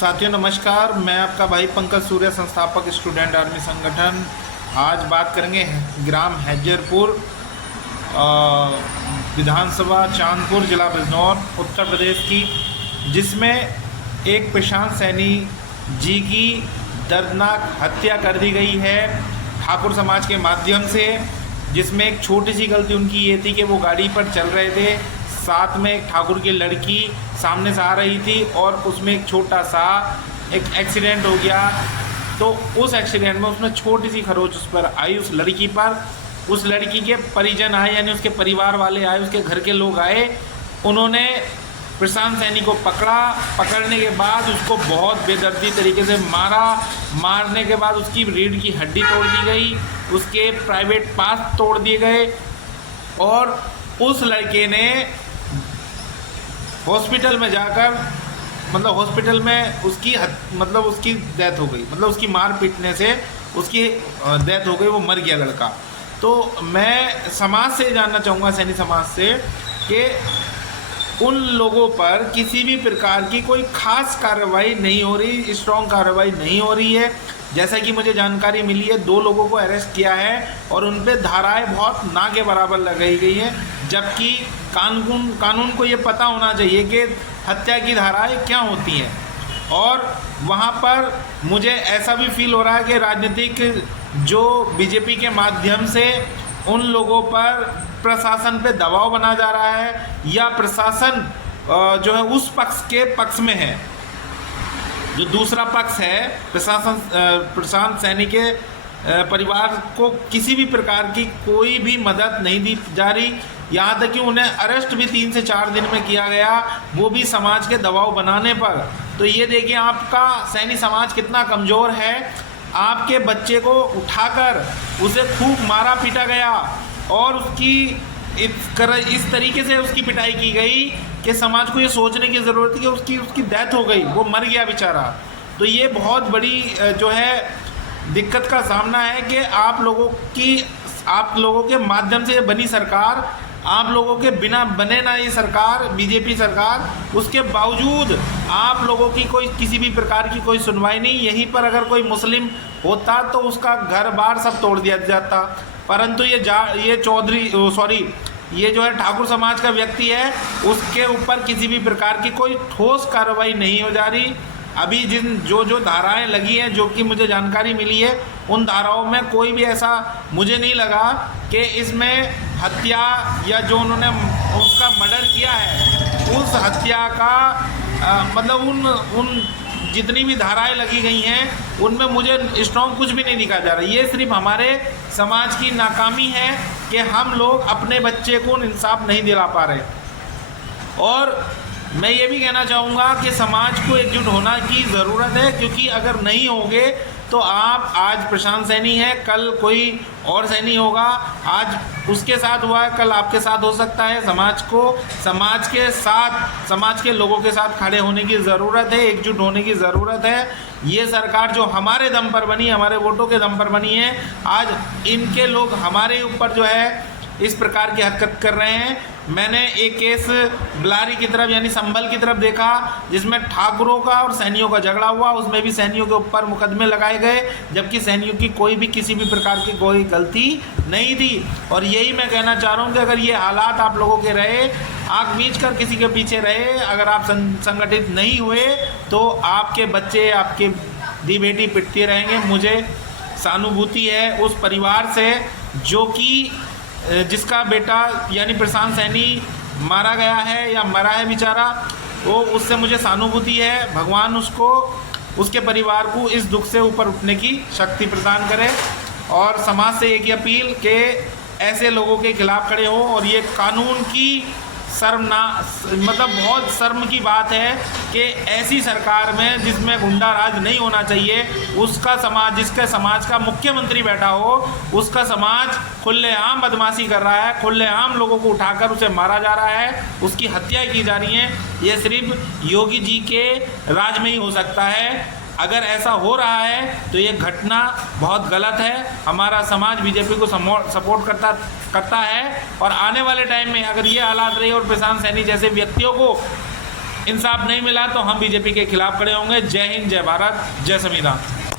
साथियों नमस्कार, मैं आपका भाई पंकज सूर्य, संस्थापक स्टूडेंट आर्मी संगठन। आज बात करेंगे ग्राम हैजरपुर, विधानसभा चांदपुर, जिला बिजनौर, उत्तर प्रदेश की, जिसमें एक प्रशांत सैनी जी की दर्दनाक हत्या कर दी गई है ठाकुर समाज के माध्यम से। जिसमें एक छोटी सी गलती उनकी ये थी कि वो गाड़ी पर चल रहे थे, साथ में एक ठाकुर की लड़की सामने से आ रही थी और उसमें एक छोटा सा एक एक्सीडेंट हो गया। तो उस एक्सीडेंट में उसमें छोटी सी खरोच उस पर आई, उस लड़की पर। उस लड़की के परिजन आए, यानी उसके परिवार वाले आए, उसके घर के लोग आए। उन्होंने प्रशांत सैनी को पकड़ा। पकड़ने के बाद उसको बहुत बेदर्दी तरीके से मारा। मारने के बाद उसकी रीढ़ की हड्डी तोड़ दी गई, उसके प्राइवेट पार्ट तोड़ दिए गए और उस लड़के ने हॉस्पिटल में जाकर हॉस्पिटल में उसकी डेथ हो गई। उसकी मार पीटने से उसकी डेथ हो गई, वो मर गया लड़का। तो मैं समाज से जानना चाहूँगा, सैनी समाज से, कि उन लोगों पर किसी भी प्रकार की कोई खास कार्रवाई नहीं हो रही, स्ट्रॉन्ग कार्रवाई नहीं हो रही है। जैसा कि मुझे जानकारी मिली है, 2 लोगों को अरेस्ट किया है और उन पे धाराएँ बहुत ना के बराबर लगाई गई हैं, जबकि कानून को ये पता होना चाहिए कि हत्या की धाराएँ क्या होती हैं। और वहाँ पर मुझे ऐसा भी फील हो रहा है कि राजनीतिक जो बीजेपी के माध्यम से उन लोगों पर प्रशासन पे दबाव बना जा रहा है, या प्रशासन जो है उस पक्ष के पक्ष में है। जो दूसरा पक्ष है, प्रशांत सैनी के परिवार को किसी भी प्रकार की कोई भी मदद नहीं दी जा रही। यहाँ तक कि उन्हें अरेस्ट भी 3 से 4 दिन में किया गया, वो भी समाज के दबाव बनाने पर। तो ये देखिए आपका सैनी समाज कितना कमज़ोर है। आपके बच्चे को उठाकर उसे खूब मारा पीटा गया और उसकी इस तरीके से उसकी पिटाई की गई कि समाज को ये सोचने की ज़रूरत है कि उसकी डेथ हो गई, वो मर गया बेचारा। तो ये बहुत बड़ी जो है दिक्कत का सामना है कि आप लोगों के माध्यम से बनी सरकार, आप लोगों के बिना बने ना ये सरकार, बीजेपी सरकार, उसके बावजूद आप लोगों की कोई किसी भी प्रकार की कोई सुनवाई नहीं। यहीं पर अगर कोई मुस्लिम होता तो उसका घर बार सब तोड़ दिया जाता, परंतु ये जो है ठाकुर समाज का व्यक्ति है, उसके ऊपर किसी भी प्रकार की कोई ठोस कार्रवाई नहीं हो जा रही। अभी जो धाराएं लगी हैं, जो कि मुझे जानकारी मिली है, उन धाराओं में कोई भी ऐसा मुझे नहीं लगा कि इसमें हत्या या जो उन्होंने उसका मर्डर किया है, उस हत्या का उन जितनी भी धाराएं लगी गई हैं उनमें मुझे स्ट्रॉन्ग कुछ भी नहीं दिखा जा रहा। ये सिर्फ हमारे समाज की नाकामी है कि हम लोग अपने बच्चे को इंसाफ नहीं दिला पा रहे। और मैं ये भी कहना चाहूँगा कि समाज को एकजुट होना की ज़रूरत है, क्योंकि अगर नहीं होंगे तो आप आज प्रशांत सैनी है, कल कोई और सैनी होगा। आज उसके साथ हुआ है, कल आपके साथ हो सकता है। समाज के लोगों के साथ खड़े होने की ज़रूरत है, एकजुट होने की ज़रूरत है। ये सरकार जो हमारे दम पर बनी, हमारे वोटों के दम पर बनी है, आज इनके लोग हमारे ऊपर जो है इस प्रकार की हरकत कर रहे हैं। मैंने एक केस बिलारी की तरफ यानी संभल की तरफ देखा, जिसमें ठाकुरों का और सैनियों का झगड़ा हुआ। उसमें भी सैनियों के ऊपर मुकदमे लगाए गए, जबकि सैनियों की कोई भी किसी भी प्रकार की कोई गलती नहीं थी। और यही मैं कहना चाह रहा हूँ कि अगर ये हालात आप लोगों के रहे, आँख मीच कर किसी के पीछे रहे, अगर आप संगठित नहीं हुए तो आपके बच्चे, आपके दी बेटी पिटते रहेंगे। मुझे सहानुभूति है उस परिवार से जिसका बेटा यानी प्रशांत सैनी मारा गया है या मरा है बेचारा, तो उससे मुझे सहानुभूति है। भगवान उसके परिवार को इस दुख से ऊपर उठने की शक्ति प्रदान करे। और समाज से एक ही अपील कि ऐसे लोगों के खिलाफ खड़े हो। और ये कानून की बहुत शर्म की बात है कि ऐसी सरकार में जिसमें गुंडा राज नहीं होना चाहिए, जिसके समाज का मुख्यमंत्री बैठा हो, उसका समाज खुलेआम बदमाशी कर रहा है, खुलेआम लोगों को उठाकर उसे मारा जा रहा है, उसकी हत्या की जा रही है। ये सिर्फ योगी जी के राज में ही हो सकता है। अगर ऐसा हो रहा है तो ये घटना बहुत गलत है। हमारा समाज बीजेपी को सपोर्ट करता है और आने वाले टाइम में अगर ये हालात रहे और प्रशांत सैनी जैसे व्यक्तियों को इंसाफ नहीं मिला तो हम बीजेपी के खिलाफ खड़े होंगे। जय हिंद, जय भारत, जय संविधान।